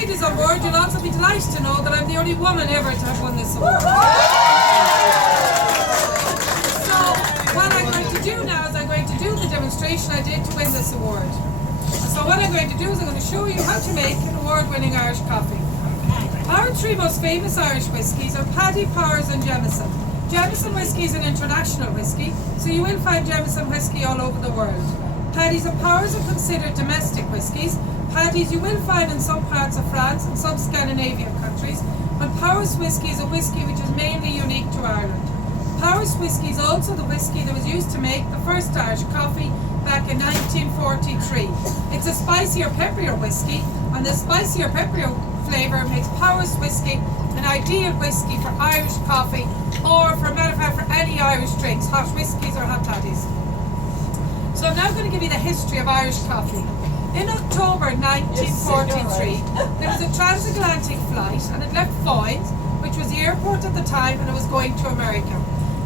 ladies on board, you'll also be delighted to know that I'm the only woman ever to have won this award. So what I'm going to do now is I'm going to do the demonstration I did to win this award. So what I'm going to do is I'm going to show you how to make an award-winning Irish coffee. Our three most famous Irish whiskies are Paddy, Powers and Jameson. Jameson whisky is an international whisky, so you will find Jameson whisky all over the world. Paddy's and Powers are considered domestic whiskies. Paddy's you will find in some parts of France and some Scandinavian countries, but Powers whisky is a whisky which is mainly unique to Ireland. Powers whisky is also the whisky that was used to make the first Irish coffee back in 1943. It's a spicier, peppier whisky, and the spicier, peppier flavour makes Powers whisky an ideal whisky for Irish coffee, or for a matter of fact for any Irish drinks, hot whiskies or hot toddies. So I'm now going to give you the history of Irish coffee. In October 1943, there was a transatlantic flight and it left Foynes, which was the airport at the time, and it was going to America.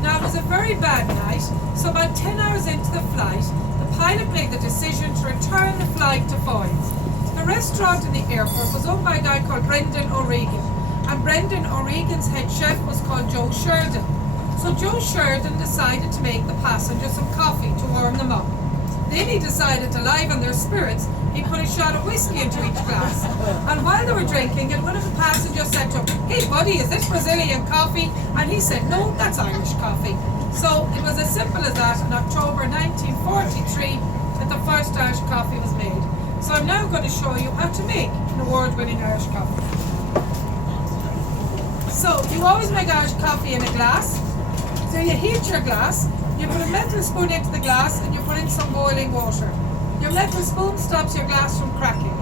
Now it was a very bad night, so about 10 hours into the flight, the pilot made the decision to return the flight to Foynes. The restaurant in the airport was owned by a guy called Brendan O'Regan, and Brendan O'Regan's head chef was called Joe Sheridan. So Joe Sheridan decided to make the passengers some coffee to warm them up. Then he decided to liven their spirits. He put a shot of whiskey into each glass. And while they were drinking it, one of the passengers said to him, "Hey buddy, is this Brazilian coffee?" And he said, "No, that's Irish coffee." So it was as simple as that in October 1943 that the first Irish coffee was made. So I'm now going to show you how to make an award-winning Irish coffee. So you always make Irish coffee in a glass. So you heat your glass, you put a metal spoon into the glass and you put in some boiling water. Your metal spoon stops your glass from cracking.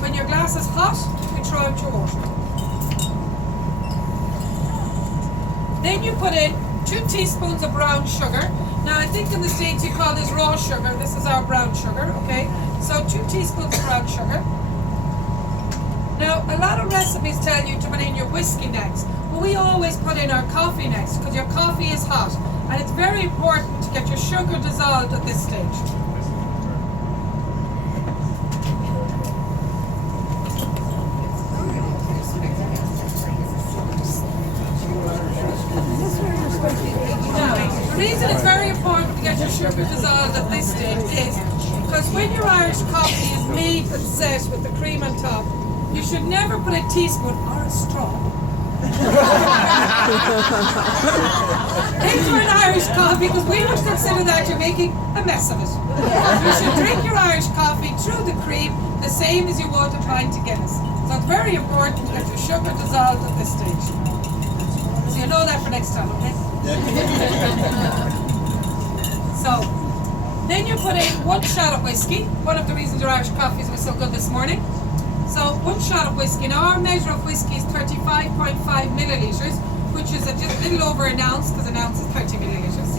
When your glass is hot, you throw out your water. Then you put in 2 teaspoons of brown sugar. Now I think in the States you call this raw sugar. This is our brown sugar, okay? So 2 teaspoons of brown sugar. Now a lot of recipes tell you to put in your whiskey next, but we always put in our coffee next because your coffee is hot. And it's very important to get your sugar dissolved at this stage. Now, the reason it's very important to get your sugar dissolved at this stage is because when your Irish coffee is made and set with the cream on top, you should never put a teaspoon or a straw into an Irish coffee, because we would consider that you're making a mess of it. You should drink your Irish coffee through the cream the same as you would a pint of Guinness. So it's very important to get your sugar dissolved at this stage. So you know that for next time, okay? So then you put in 1 shot of whiskey. One of the reasons your Irish coffees were so good this morning. So 1 shot of whiskey. Now our measure of whiskey is 35.5 millilitres, which is just a little over an ounce, because an ounce is 30 millilitres.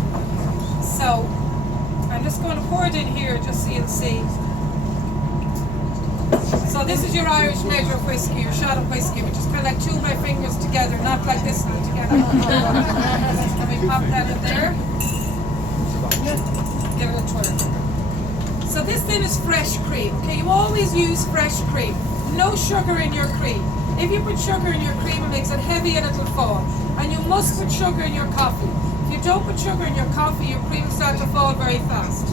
So I'm just going to pour it in here just so you'll see. So this is your Irish measure of whiskey, your shot of whiskey, which is kind of like 2 of my fingers together, not like this one together. Let me pop that in there. Give it a twirl. So this then is fresh cream. Okay, you always use fresh cream. No sugar in your cream. If you put sugar in your cream, it makes it heavy and it'll fall. And you must put sugar in your coffee. If you don't put sugar in your coffee, your cream will start to fall very fast.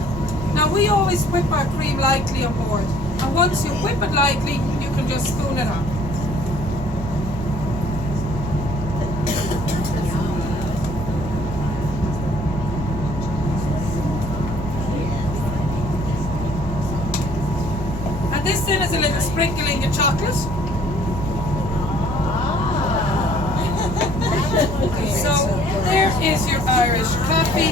Now we always whip our cream lightly on board. And once you whip it lightly, you can just spoon it on. And this then is a little sprinkling of chocolate. So there is your Irish coffee.